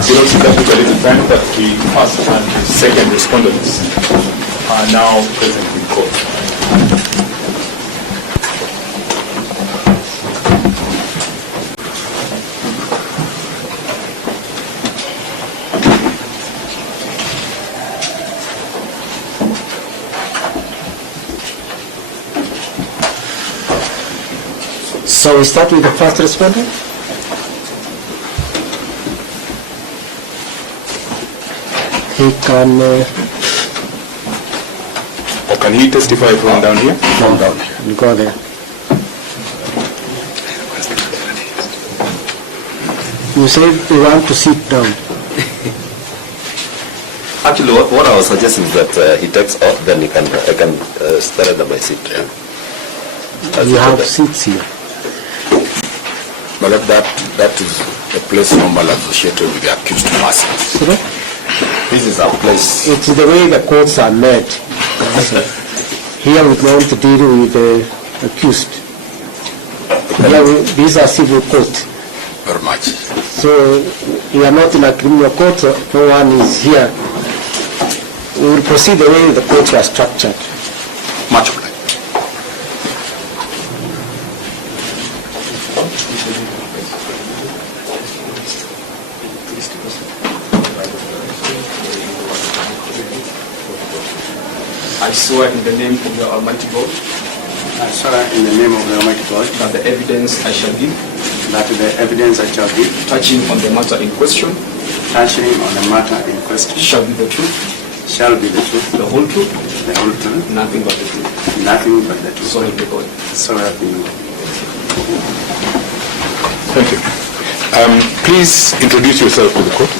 Xerox that took a little time, but the first and the second respondents are now present in court. So we start with the first respondent. He can... Or can he testify from down here? From down here. We'll go there. You said you want to sit down. Actually, what I was suggesting is that he takes off, then I can start at my seat. Yeah. You have seats here. But that is a place normally associated with the accused person. Sorry? This is our place. It's the way the courts are made. Here we don't deal with the accused. These are civil courts. Very much. So we are not in a criminal court. No one is here. We will proceed the way the courts are structured. Much obliged. I swear in the name of the Almighty God I swear in the name of the Almighty God that the evidence I shall give touching on the matter in question touching on the matter in question shall be the truth, the whole truth, nothing but the truth. So help me God. So help me God. Thank you. Please introduce yourself to the court.